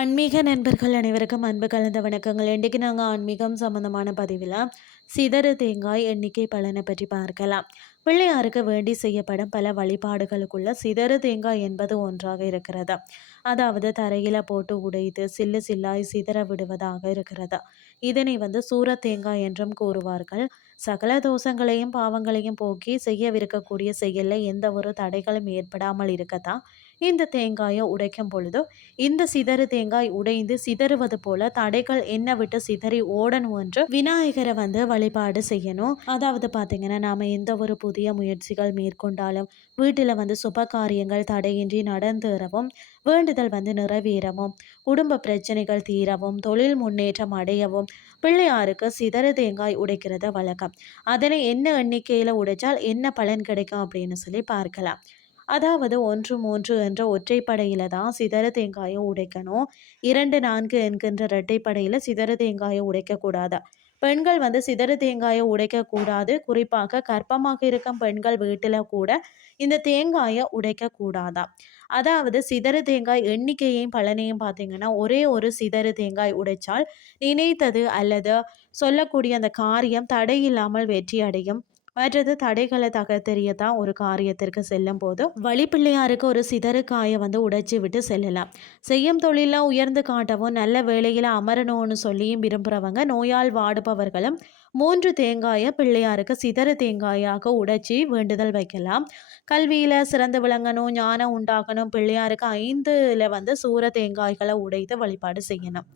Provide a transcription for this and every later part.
ஆன்மீக நண்பர்கள் அனைவருக்கும் அன்பு கலந்த வணக்கங்கள். இன்றைக்கு நாங்கள் ஆன்மீகம் சம்மந்தமான பதிவில் சிதறு தேங்காய் எண்ணிக்கை பலனை பற்றி பார்க்கலாம். பிள்ளையாருக்கு வேண்டி செய்யப்படும் பல வழிபாடுகளுக்குள்ள சிதறு தேங்காய் என்பது ஒன்றாக இருக்கிறது. அதாவது தரையில போட்டு உடைத்து சில்லு சில்லாய் சிதற விடுவதாக இருக்கிறது. இதனை வந்து சூர தேங்காய் என்றும் கூறுவார்கள். சகல தோஷங்களையும் பாவங்களையும் போக்கி செய்யவிருக்கக்கூடிய செயலில் எந்த ஒரு தடைகளும் ஏற்படாமல் இருக்கத்தான் இந்த தேங்காயை உடைக்கும் பொழுதோ இந்த சிதறு தேங்காய் உடைந்து சிதறுவது போல தடைகள் என்ன விட்டு சிதறி ஓடணும் என்று விநாயகரை வந்து வழிபாடு செய்யணும். அதாவது பார்த்தீங்கன்னா நாம் எந்த ஒரு புதிய முயற்சிகள் மேற்கொண்டாலும் வீட்டில் வந்து சுப காரியங்கள் தடையின்றி நடந்தேறவும் வேண்டுதல் வந்து நிறைவேறவும் குடும்ப பிரச்சனைகள் தீரவும் தொழில் முன்னேற்றம் அடையவும் பிள்ளையாருக்கு சிதறு தேங்காய் உடைக்கிறது வழக்கம். அதனை என்ன எண்ணிக்கையில் உடைச்சால் என்ன பலன் கிடைக்கும் அப்படின்னு சொல்லி பார்க்கலாம். அதாவது ஒன்று மூன்று என்ற ஒற்றைப்படையில் தான் சிதற தேங்காயை உடைக்கணும். இரண்டு நான்கு என்கின்ற இரட்டைப்படையில் சிதற தேங்காயை உடைக்கக்கூடாது பெண்கள் வந்து சிதறு தேங்காயை உடைக்கக்கூடாது குறிப்பாக கர்ப்பமாக இருக்கும் பெண்கள் வீட்டில் கூட இந்த தேங்காயை உடைக்கக்கூடாதா அதாவது சிதறு தேங்காய் எண்ணிக்கையும் பலனையும் பார்த்தீங்கன்னா ஒரே ஒரு சிதறு தேங்காய் உடைச்சால் நினைத்தது அல்லது சொல்லக்கூடிய அந்த காரியம் தடையில்லாமல் வெற்றி அடையும் மற்றது தடைகளை தகர்த்தெறிய தான் ஒரு காரியத்திற்கு செல்லும் போது வழிப்பிள்ளையாருக்கு ஒரு சிதறுக்காயை வந்து உடைச்சி விட்டு செல்லலாம். செய்யும் தொழிலில் உயர்ந்து காட்டவும் நல்ல வேலையில் அமரணும்னு சொல்லியும் விரும்புகிறவங்க நோயால் வாடுபவர்களும் மூன்று தேங்காயை பிள்ளையாருக்கு சிதறு தேங்காயாக உடைச்சி வேண்டுதல் வைக்கலாம். கல்வியில் சிறந்து விளங்கணும் ஞானம் உண்டாகணும் பிள்ளையாருக்கு ஐந்துல வந்து சூர தேங்காய்களை உடைத்து வழிபாடு செய்யணும்.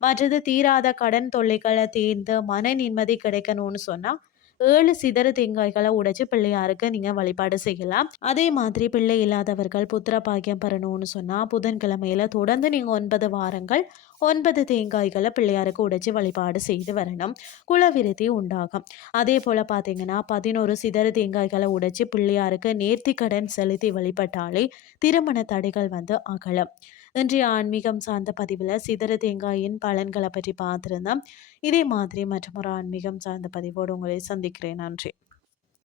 மற்றது தீராத கடன் தொல்லைகளை தீர்ந்து மன நிம்மதி கிடைக்கணும்னு சொன்னால் ஏழு சிதறு தேங்காய்களை உடைச்சு பிள்ளையாருக்கு நீங்கள் வழிபாடு செய்யலாம். அதே மாதிரி பிள்ளை இல்லாதவர்கள் புத்திர பாக்கியம் பெறணும்னு சொன்னால் புதன்கிழமையில தொடர்ந்து நீங்கள் ஒன்பது வாரங்கள் ஒன்பது தேங்காய்களை பிள்ளையாருக்கு உடைச்சி வழிபாடு செய்து வரணும். குலவிருத்தி உண்டாகும். அதே போல் பார்த்தீங்கன்னா பதினோரு சிதறு தேங்காய்களை உடைச்சி பிள்ளையாருக்கு நேர்த்தி கடன் செலுத்தி வழிபட்டாலே திருமண தடைகள் வந்து அகலம். இன்றைய ஆன்மீகம் சார்ந்த பதிவில் சிதற தேங்காயின் பலன்களை பற்றி பார்த்துருந்தோம். இதே மாதிரி மற்றும் ஒரு ஆன்மீகம் சார்ந்த பதிவோடு உங்களை சந்திக்கிறேன். நன்றி.